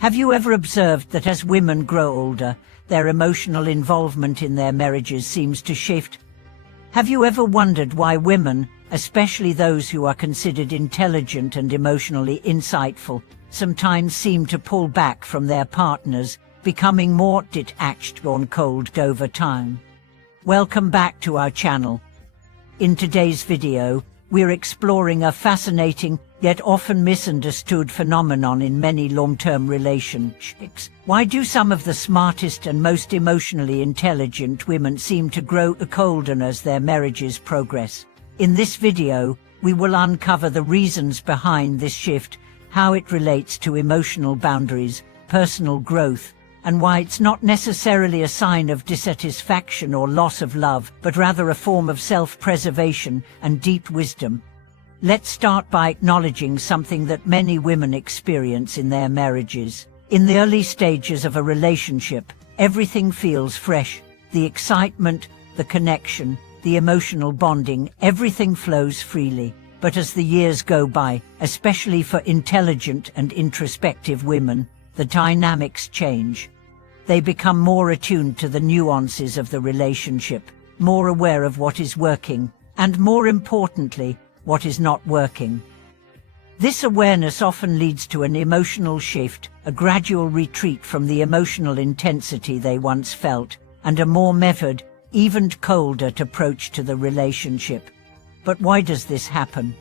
Have you ever observed that as women grow older, their emotional involvement in their marriages seems to shift? Have you ever wondered why women, especially those who are considered intelligent and emotionally insightful, sometimes seem to pull back from their partners, becoming more detached or cold over time? Welcome back to our channel. In today's video, we're exploring a fascinating yet often misunderstood phenomenon in many long-term relationships. Why do some of the smartest and most emotionally intelligent women seem to grow colder as their marriages progress? In this video, we will uncover the reasons behind this shift, how it relates to emotional boundaries, personal growth, and why it's not necessarily a sign of dissatisfaction or loss of love, but rather a form of self-preservation and deep wisdom. Let's start by acknowledging something that many women experience in their marriages. In the early stages of a relationship, everything feels fresh. The excitement, the connection, the emotional bonding, everything flows freely. But as the years go by, especially for intelligent and introspective women, the dynamics change. They become more attuned to the nuances of the relationship, more aware of what is working, and more importantly, what is not working. This awareness often leads to an emotional shift, a gradual retreat from the emotional intensity they once felt, and a more measured, even colder approach to the relationship. But why does this happen?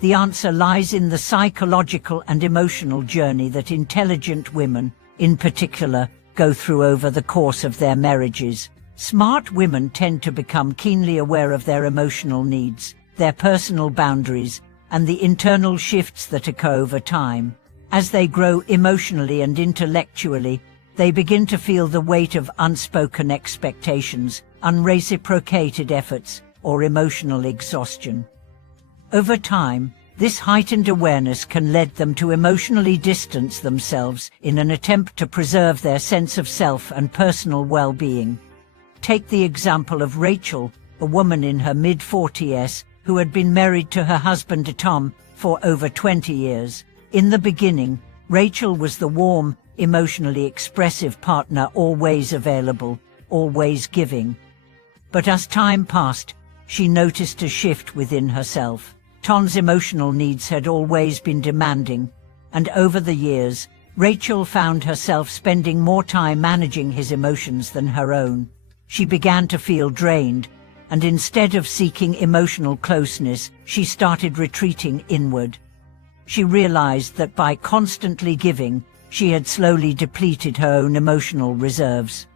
The answer lies in the psychological and emotional journey that intelligent women, in particular, go through over the course of their marriages. Smart women tend to become keenly aware of their emotional needs, their personal boundaries, and the internal shifts that occur over time. As they grow emotionally and intellectually, they begin to feel the weight of unspoken expectations, unreciprocated efforts, or emotional exhaustion. Over time, this heightened awareness can lead them to emotionally distance themselves in an attempt to preserve their sense of self and personal well-being. Take the example of Rachel, a woman in her mid-40s who had been married to her husband Tom for over 20 years. In the beginning, Rachel was the warm, emotionally expressive partner, always available, always giving. But as time passed, she noticed a shift within herself. Tom's emotional needs had always been demanding, and over the years, Rachel found herself spending more time managing his emotions than her own. She began to feel drained, and instead of seeking emotional closeness, she started retreating inward. She realized that by constantly giving, she had slowly depleted her own emotional reserves.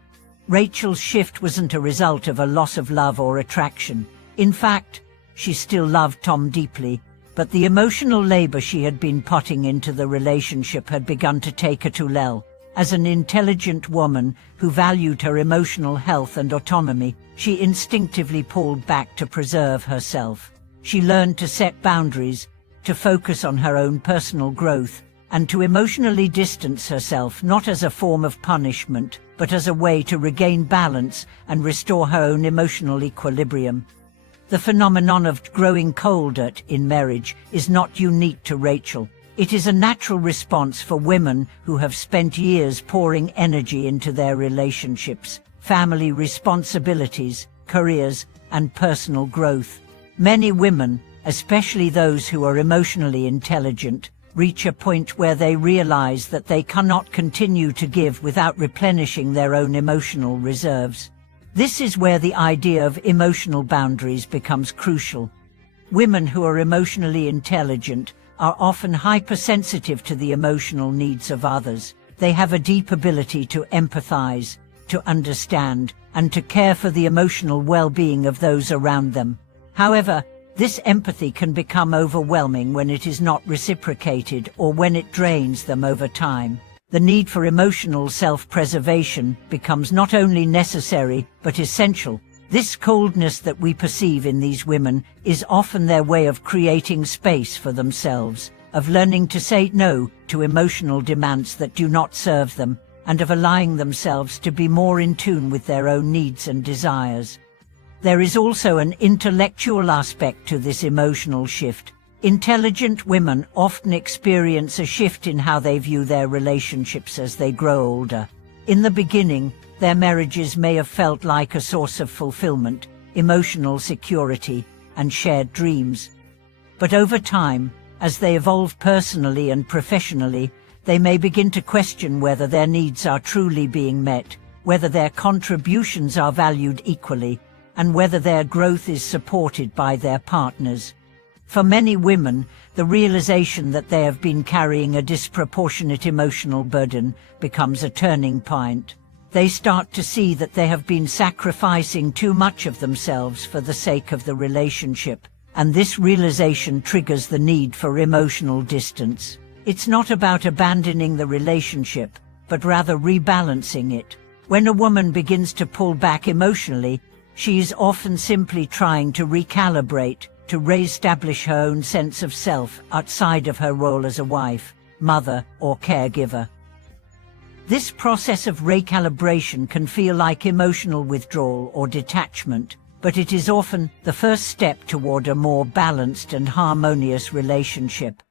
Rachel's shift wasn't a result of a loss of love or attraction. In fact, she still loved Tom deeply, but the emotional labor she had been putting into the relationship had begun to take a toll. As an intelligent woman who valued her emotional health and autonomy, she instinctively pulled back to preserve herself. She learned to set boundaries, to focus on her own personal growth, and to emotionally distance herself not as a form of punishment, but as a way to regain balance and restore her own emotional equilibrium. The phenomenon of growing colder in marriage is not unique to Rachel. It is a natural response for women who have spent years pouring energy into their relationships, family responsibilities, careers, and personal growth. Many women, especially those who are emotionally intelligent, reach a point where they realize that they cannot continue to give without replenishing their own emotional reserves. This is where the idea of emotional boundaries becomes crucial. Women who are emotionally intelligent are often hypersensitive to the emotional needs of others. They have a deep ability to empathize, to understand, and to care for the emotional well-being of those around them. However, this empathy can become overwhelming when it is not reciprocated or when it drains them over time. The need for emotional self-preservation becomes not only necessary, but essential. This coldness that we perceive in these women is often their way of creating space for themselves, of learning to say no to emotional demands that do not serve them, and of allowing themselves to be more in tune with their own needs and desires. There is also an intellectual aspect to this emotional shift. Intelligent women often experience a shift in how they view their relationships as they grow older. In the beginning, their marriages may have felt like a source of fulfillment, emotional security, and shared dreams. But over time, as they evolve personally and professionally, they may begin to question whether their needs are truly being met, whether their contributions are valued equally, and whether their growth is supported by their partners. For many women, the realization that they have been carrying a disproportionate emotional burden becomes a turning point. They start to see that they have been sacrificing too much of themselves for the sake of the relationship, and this realization triggers the need for emotional distance. It's not about abandoning the relationship, but rather rebalancing it. When a woman begins to pull back emotionally, she is often simply trying to recalibrate, to re-establish her own sense of self outside of her role as a wife, mother, or caregiver. This process of recalibration can feel like emotional withdrawal or detachment, but it is often the first step toward a more balanced and harmonious relationship.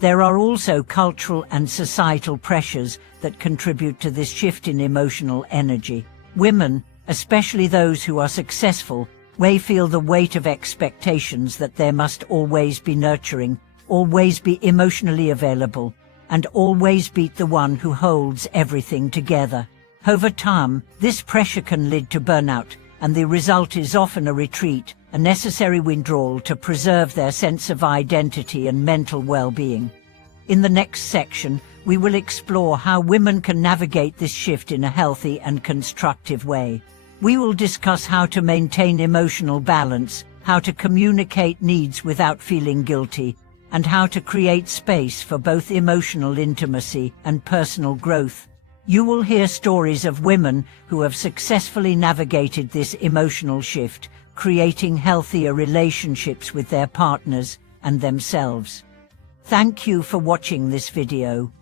There are also cultural and societal pressures that contribute to this shift in emotional energy. Women, especially those who are successful, may feel the weight of expectations that they must always be nurturing, always be emotionally available, and always be the one who holds everything together. Over time, this pressure can lead to burnout, and the result is often a retreat, a necessary withdrawal to preserve their sense of identity and mental well-being. In the next section, we will explore how women can navigate this shift in a healthy and constructive way. We will discuss how to maintain emotional balance, how to communicate needs without feeling guilty, and how to create space for both emotional intimacy and personal growth. You will hear stories of women who have successfully navigated this emotional shift, creating healthier relationships with their partners and themselves. Thank you for watching this video.